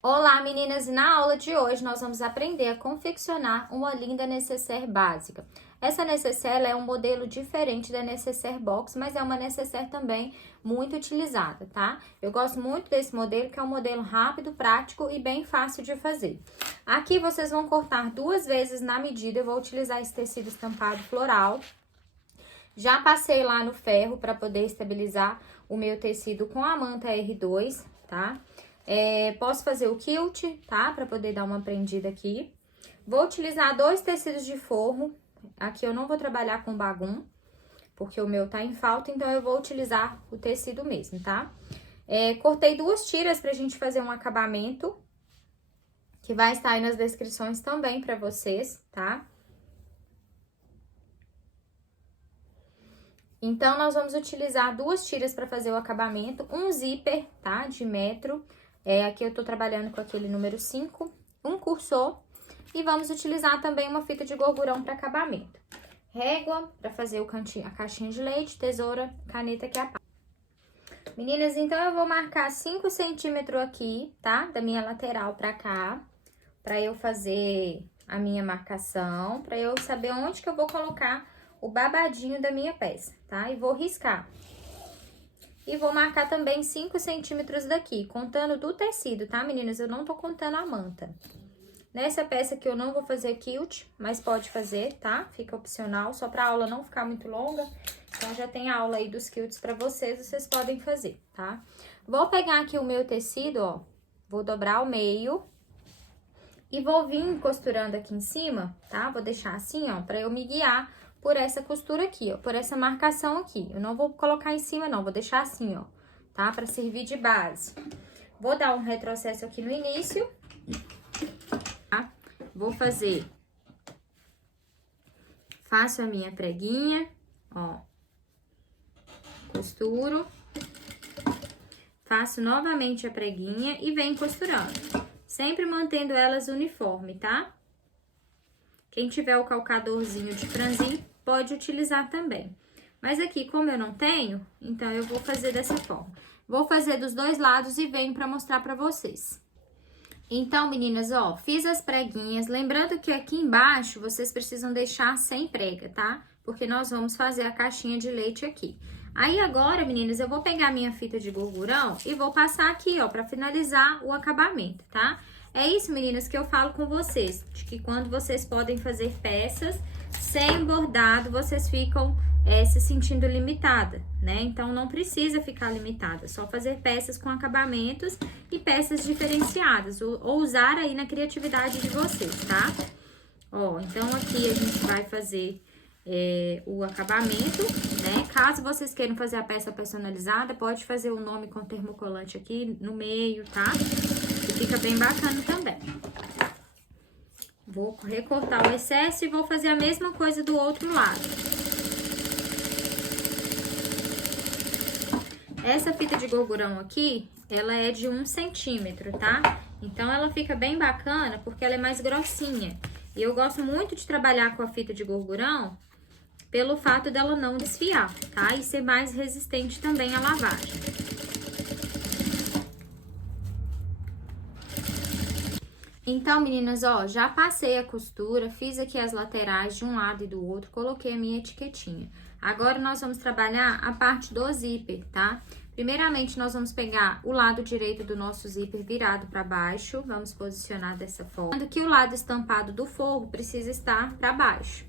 Olá, meninas! E na aula de hoje nós vamos aprender a confeccionar uma linda necessaire básica. Essa necessaire é um modelo diferente da necessaire box, mas é uma necessaire também muito utilizada, tá? Eu gosto muito desse modelo, que é um modelo rápido, prático e bem fácil de fazer. Aqui vocês vão cortar 2 vezes na medida, eu vou utilizar esse tecido estampado floral. Já passei lá no ferro para poder estabilizar o meu tecido com a manta R2, tá? Posso fazer o quilt, tá? Pra poder dar uma prendida aqui. Vou utilizar 2 tecidos de forro. Aqui eu não vou trabalhar com bagum, porque o meu tá em falta, então eu vou utilizar o tecido mesmo, tá? Cortei 2 tiras pra gente fazer um acabamento, que vai estar aí nas descrições também pra vocês, tá? Então, nós vamos utilizar 2 tiras pra fazer o acabamento, um zíper, tá? De metro. Aqui eu tô trabalhando com aquele número 5, um cursor, e vamos utilizar também uma fita de gorgurão para acabamento. Régua, para fazer a caixinha de leite, tesoura, caneta que é a pá. Meninas, então eu vou marcar 5 centímetros aqui, tá? Da minha lateral pra cá, pra eu fazer a minha marcação, pra eu saber onde que eu vou colocar o babadinho da minha peça, tá? E vou riscar. E vou marcar também 5 centímetros daqui, contando do tecido, tá, meninas? Eu não tô contando a manta. Nessa peça aqui eu não vou fazer quilt, mas pode fazer, tá? Fica opcional, só pra aula não ficar muito longa. Então, já tem a aula aí dos quilts pra vocês podem fazer, tá? Vou pegar aqui o meu tecido, ó, vou dobrar ao meio e vou vir costurando aqui em cima, tá? Vou deixar assim, ó, pra eu me guiar por essa costura aqui, ó, por essa marcação aqui. Eu não vou colocar em cima, não, vou deixar assim, ó, tá? Pra servir de base. Vou dar um retrocesso aqui no início, tá? Vou fazer... Faço a minha preguinha, ó. Costuro. Faço novamente a preguinha e venho costurando. Sempre mantendo elas uniforme, tá? Quem tiver o calcadorzinho de franzin, pode utilizar também. Mas aqui, como eu não tenho, então eu vou fazer dessa forma. Vou fazer dos 2 lados e venho pra mostrar pra vocês. Então, meninas, ó, fiz as preguinhas. Lembrando que aqui embaixo, vocês precisam deixar sem prega, tá? Porque nós vamos fazer a caixinha de leite aqui. Aí, agora, meninas, eu vou pegar minha fita de gorgurão e vou passar aqui, ó, pra finalizar o acabamento, tá? É isso, meninas, que eu falo com vocês, de que quando vocês podem fazer peças sem bordado, vocês ficam se sentindo limitada, né? Então, não precisa ficar limitada, só fazer peças com acabamentos e peças diferenciadas, ou usar aí na criatividade de vocês, tá? Ó, então, aqui a gente vai fazer o acabamento, né? Caso vocês queiram fazer a peça personalizada, pode fazer o nome com termocolante aqui no meio, tá? Que fica bem bacana também. Vou recortar o excesso e vou fazer a mesma coisa do outro lado. Essa fita de gorgurão aqui, ela é de 1 centímetro, tá? Então, ela fica bem bacana porque ela é mais grossinha. E eu gosto muito de trabalhar com a fita de gorgurão pelo fato dela não desfiar, tá? E ser mais resistente também à lavagem. Então, meninas, ó, já passei a costura, fiz aqui as laterais de um lado e do outro, coloquei a minha etiquetinha. Agora, nós vamos trabalhar a parte do zíper, tá? Primeiramente, nós vamos pegar o lado direito do nosso zíper virado para baixo, vamos posicionar dessa forma. Sendo que o lado estampado do forro precisa estar para baixo.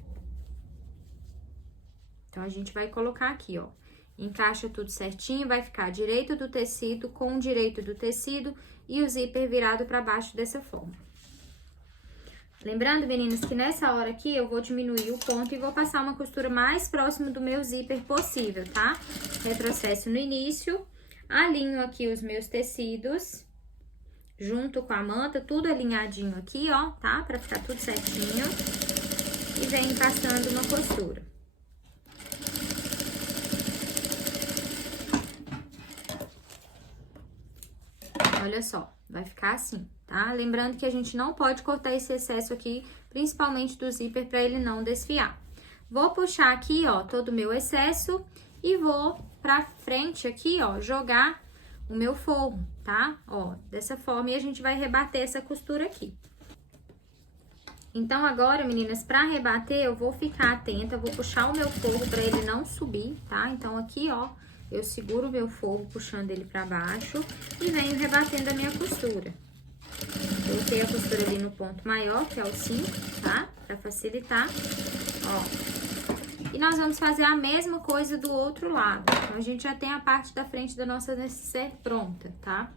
Então, a gente vai colocar aqui, ó. Encaixa tudo certinho, vai ficar direito do tecido com o direito do tecido e o zíper virado para baixo dessa forma. Lembrando, meninas, que nessa hora aqui eu vou diminuir o ponto e vou passar uma costura mais próxima do meu zíper possível, tá? Retrocesso no início, alinho aqui os meus tecidos, junto com a manta, tudo alinhadinho aqui, ó, tá? Pra ficar tudo certinho. E venho passando uma costura. Olha só, vai ficar assim, tá? Lembrando que a gente não pode cortar esse excesso aqui, principalmente do zíper, pra ele não desfiar. Vou puxar aqui, ó, todo o meu excesso e vou pra frente aqui, ó, jogar o meu forro, tá? Ó, dessa forma, e a gente vai rebater essa costura aqui. Então, agora, meninas, pra rebater, eu vou ficar atenta, vou puxar o meu forro pra ele não subir, tá? Então, aqui, ó, eu seguro o meu forro puxando ele pra baixo e venho rebatendo a minha costura. Coloquei a costura ali no ponto maior, que é o 5, tá? Pra facilitar, ó. E nós vamos fazer a mesma coisa do outro lado. Então, a gente já tem a parte da frente da nossa necessaire pronta, tá?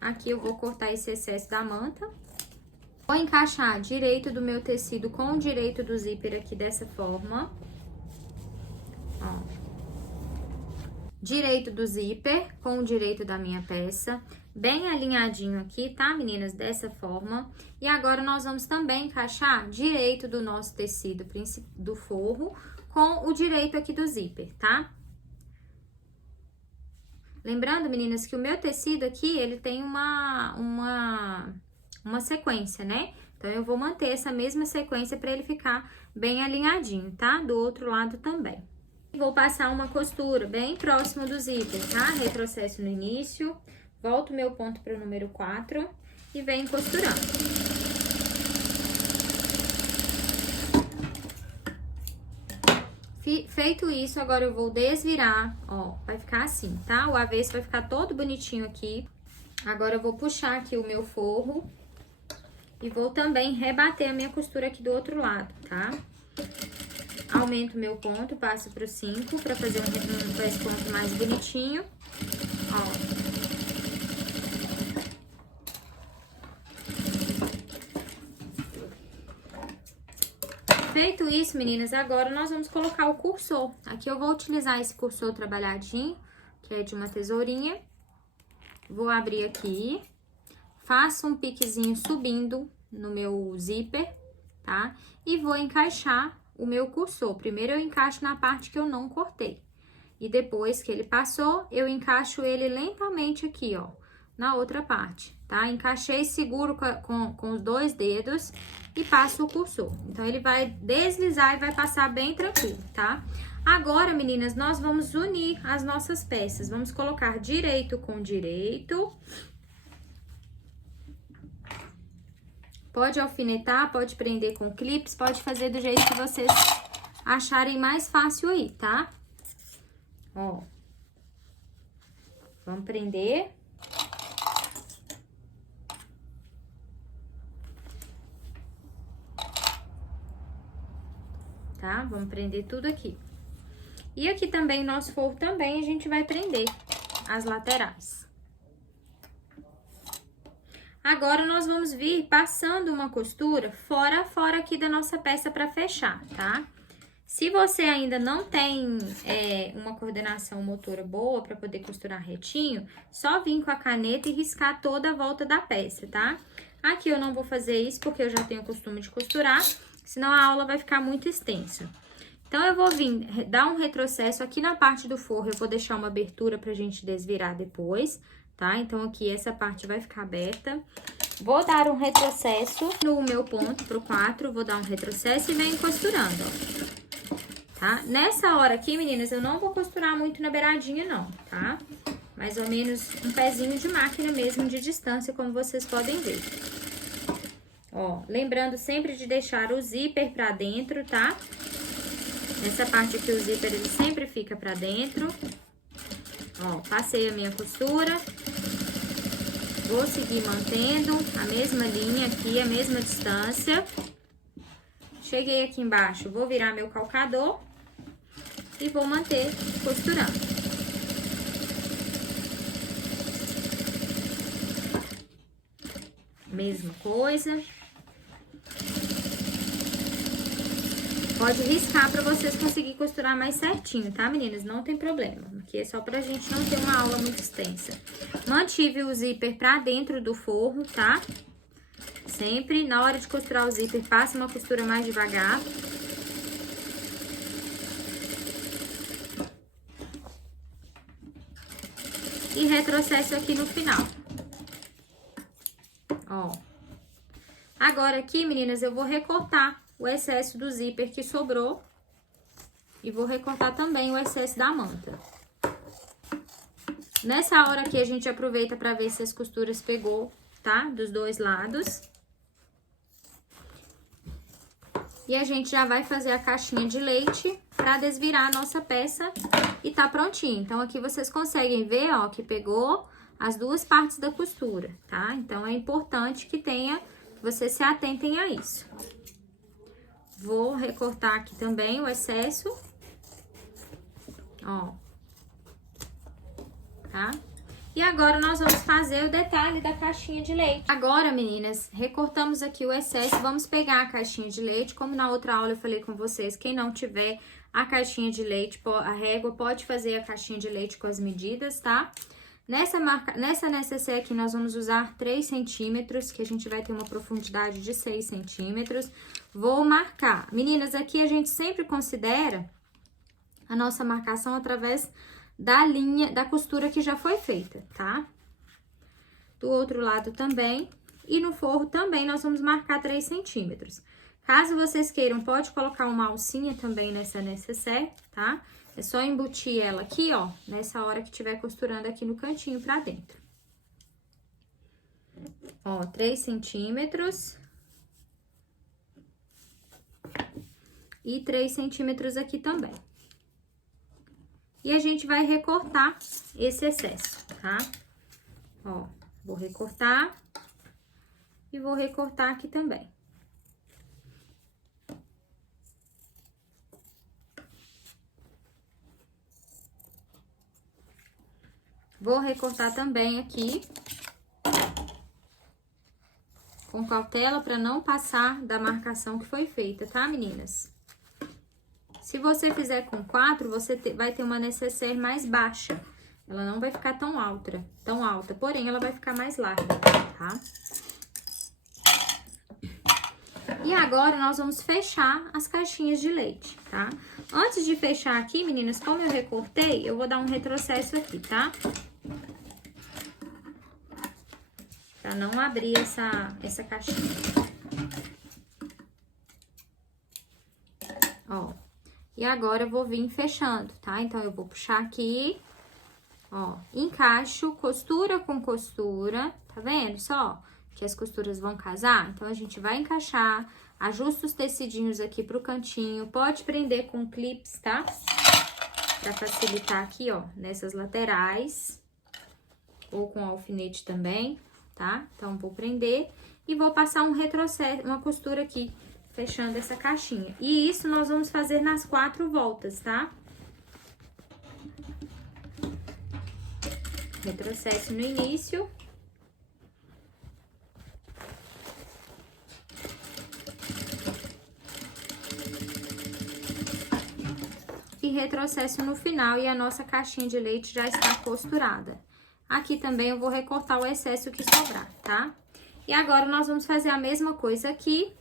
Aqui eu vou cortar esse excesso da manta. Vou encaixar direito do meu tecido com o direito do zíper aqui dessa forma. Ó. Direito do zíper com o direito da minha peça. Bem alinhadinho aqui, tá, meninas? Dessa forma. E agora, nós vamos também encaixar direito do nosso tecido do forro com o direito aqui do zíper, tá? Lembrando, meninas, que o meu tecido aqui, ele tem uma sequência, né? Então, eu vou manter essa mesma sequência para ele ficar bem alinhadinho, tá? Do outro lado também. Vou passar uma costura bem próximo do zíper, tá? Retrocesso no início, volto meu ponto para o número 4 e venho costurando. Feito isso, agora eu vou desvirar, ó, vai ficar assim, tá? O avesso vai ficar todo bonitinho aqui. Agora, eu vou puxar aqui o meu forro e vou também rebater a minha costura aqui do outro lado, tá? Aumento o meu ponto, passo pro 5 pra fazer um pesponto mais bonitinho, ó. Feito isso, meninas, agora nós vamos colocar o cursor. Aqui eu vou utilizar esse cursor trabalhadinho, que é de uma tesourinha. Vou abrir aqui, faço um piquezinho subindo no meu zíper, tá? E vou encaixar o meu cursor. Primeiro eu encaixo na parte que eu não cortei. E depois que ele passou, eu encaixo ele lentamente aqui, ó, na outra parte, tá? Encaixei, seguro com os 2 dedos e passo o cursor. Então, ele vai deslizar e vai passar bem tranquilo, tá? Agora, meninas, nós vamos unir as nossas peças. Vamos colocar direito com direito. Pode alfinetar, pode prender com clips, pode fazer do jeito que vocês acharem mais fácil aí, tá? Ó. Vamos prender. Tá? Vamos prender tudo aqui. E aqui também, nosso forro também, a gente vai prender as laterais. Agora, nós vamos vir passando uma costura fora a fora aqui da nossa peça pra fechar, tá? Se você ainda não tem uma coordenação motora boa pra poder costurar retinho, só vir com a caneta e riscar toda a volta da peça, tá? Aqui eu não vou fazer isso porque eu já tenho o costume de costurar, senão a aula vai ficar muito extensa. Então, eu vou vir dar um retrocesso aqui na parte do forro, eu vou deixar uma abertura pra gente desvirar depois, tá? Então, aqui essa parte vai ficar aberta. Vou dar um retrocesso no meu ponto pro 4, vou dar um retrocesso e venho costurando, ó. Tá? Nessa hora aqui, meninas, eu não vou costurar muito na beiradinha, não, tá? Mais ou menos um pezinho de máquina mesmo de distância, como vocês podem ver. Ó, lembrando sempre de deixar o zíper pra dentro, tá? Nessa parte aqui, o zíper, ele sempre fica pra dentro. Ó, passei a minha costura. Vou seguir mantendo a mesma linha aqui, a mesma distância. Cheguei aqui embaixo, vou virar meu calcador e vou manter costurando. Mesma coisa. Pode riscar pra vocês conseguirem costurar mais certinho, tá, meninas? Não tem problema, porque é só pra gente não ter uma aula muito extensa. Mantive o zíper pra dentro do forro, tá? Sempre, na hora de costurar o zíper, passe uma costura mais devagar. E retrocesso aqui no final. Ó. Agora aqui, meninas, eu vou recortar o excesso do zíper que sobrou. E vou recortar também o excesso da manta. Nessa hora aqui, a gente aproveita pra ver se as costuras pegou, tá? Dos dois lados. E a gente já vai fazer a caixinha de leite pra desvirar a nossa peça e tá prontinho. Então, aqui vocês conseguem ver, ó, que pegou as duas partes da costura, tá? Então, é importante que vocês se atentem a isso. Vou recortar aqui também o excesso, ó, tá? E agora, nós vamos fazer o detalhe da caixinha de leite. Agora, meninas, recortamos aqui o excesso, vamos pegar a caixinha de leite. Como na outra aula eu falei com vocês, quem não tiver a caixinha de leite, a régua, pode fazer a caixinha de leite com as medidas, tá? Nessa necessaire aqui, nós vamos usar 3 centímetros, que a gente vai ter uma profundidade de 6 centímetros. Vou marcar. Meninas, aqui a gente sempre considera a nossa marcação através da linha, da costura que já foi feita, tá? Do outro lado também. E no forro também nós vamos marcar 3 centímetros. Caso vocês queiram, pode colocar uma alcinha também nessa necessaire, tá? É só embutir ela aqui, ó, nessa hora que estiver costurando aqui no cantinho pra dentro. Ó, 3 centímetros. E 3 centímetros aqui também. E a gente vai recortar esse excesso, tá? Ó, vou recortar e vou recortar aqui também. Vou recortar também aqui com cautela para não passar da marcação que foi feita, tá, meninas? Se você fizer com 4, você vai ter uma necessaire mais baixa. Ela não vai ficar tão alta, porém ela vai ficar mais larga, tá? E agora nós vamos fechar as caixinhas de leite, tá? Antes de fechar aqui, meninas, como eu recortei, eu vou dar um retrocesso aqui, tá? Pra não abrir essa caixinha. Ó. E agora eu vou vir fechando, tá? Então, eu vou puxar aqui, ó, encaixo, costura com costura, tá vendo só? Que as costuras vão casar. Então, a gente vai encaixar, ajusta os tecidinhos aqui pro cantinho, pode prender com clips, tá? Pra facilitar aqui, ó, nessas laterais, ou com alfinete também, tá? Então, vou prender e vou passar um retrocesso, uma costura aqui, fechando essa caixinha. E isso nós vamos fazer nas 4 voltas, tá? Retrocesso no início. E retrocesso no final e a nossa caixinha de leite já está costurada. Aqui também eu vou recortar o excesso que sobrar, tá? E agora nós vamos fazer a mesma coisa aqui.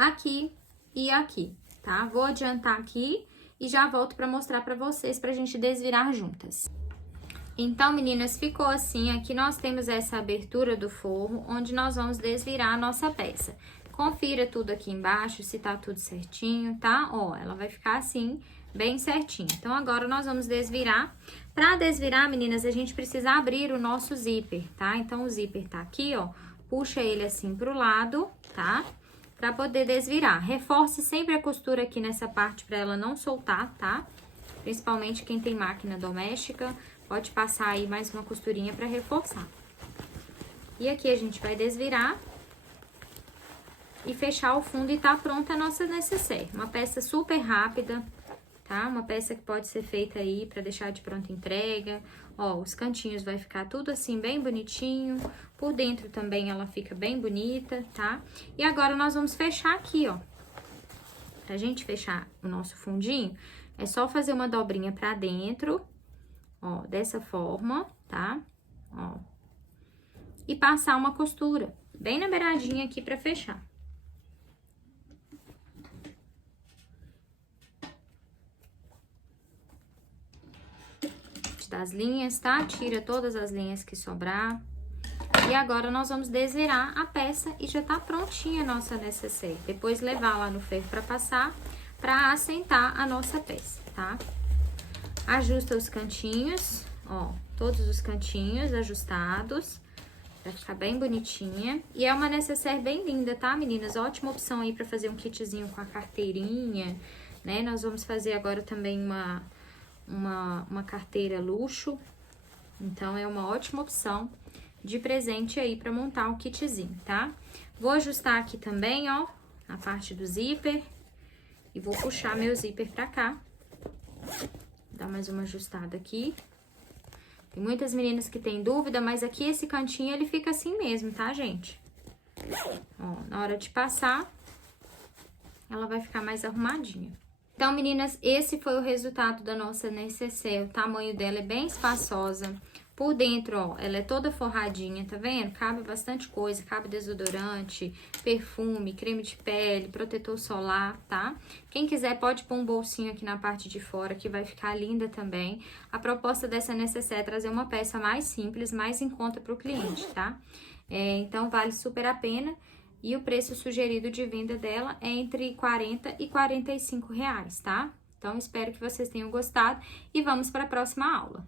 Aqui e aqui, tá? Vou adiantar aqui e já volto pra mostrar pra vocês, pra gente desvirar juntas. Então, meninas, ficou assim. Aqui nós temos essa abertura do forro, onde nós vamos desvirar a nossa peça. Confira tudo aqui embaixo, se tá tudo certinho, tá? Ó, ela vai ficar assim, bem certinho. Então, agora nós vamos desvirar. Pra desvirar, meninas, a gente precisa abrir o nosso zíper, tá? Então, o zíper tá aqui, ó. Puxa ele assim pro lado, tá? Pra poder desvirar. Reforce sempre a costura aqui nessa parte pra ela não soltar, tá? Principalmente quem tem máquina doméstica, pode passar aí mais uma costurinha pra reforçar. E aqui a gente vai desvirar e fechar o fundo e tá pronta a nossa necessaire. Uma peça super rápida, tá? Uma peça que pode ser feita aí pra deixar de pronta entrega. Ó, os cantinhos vai ficar tudo assim bem bonitinho. Por dentro também ela fica bem bonita, tá? E agora nós vamos fechar aqui, ó. Pra gente fechar o nosso fundinho, é só fazer uma dobrinha pra dentro, ó, dessa forma, tá? Ó. E passar uma costura bem na beiradinha aqui pra fechar. Das linhas, tá? Tira todas as linhas que sobrar. E agora, nós vamos desvirar a peça e já tá prontinha a nossa necessaire. Depois, levar lá no ferro pra passar, pra assentar a nossa peça, tá? Ajusta os cantinhos, ó. todos os cantinhos ajustados, pra ficar bem bonitinha. E é uma necessaire bem linda, tá, meninas? Ótima opção aí pra fazer um kitzinho com a carteirinha, né? Nós vamos fazer agora também uma carteira luxo. Então, é uma ótima opção de presente aí pra montar um kitzinho, tá? Vou ajustar aqui também, ó, na parte do zíper. E vou puxar meu zíper pra cá. Dar mais uma ajustada aqui. Tem muitas meninas que têm dúvida, mas aqui esse cantinho ele fica assim mesmo, tá, gente? Ó, na hora de passar, ela vai ficar mais arrumadinha. Então, meninas, esse foi o resultado da nossa necessaire. O tamanho dela é bem espaçosa. Por dentro, ó, ela é toda forradinha, tá vendo? Cabe bastante coisa, cabe desodorante, perfume, creme de pele, protetor solar, tá? Quem quiser pode pôr um bolsinho aqui na parte de fora, que vai ficar linda também. A proposta dessa necessaire é trazer uma peça mais simples, mais em conta pro cliente, tá? Então, vale super a pena. E o preço sugerido de venda dela é entre R$40 e R$45, tá? Então, espero que vocês tenham gostado e vamos para a próxima aula.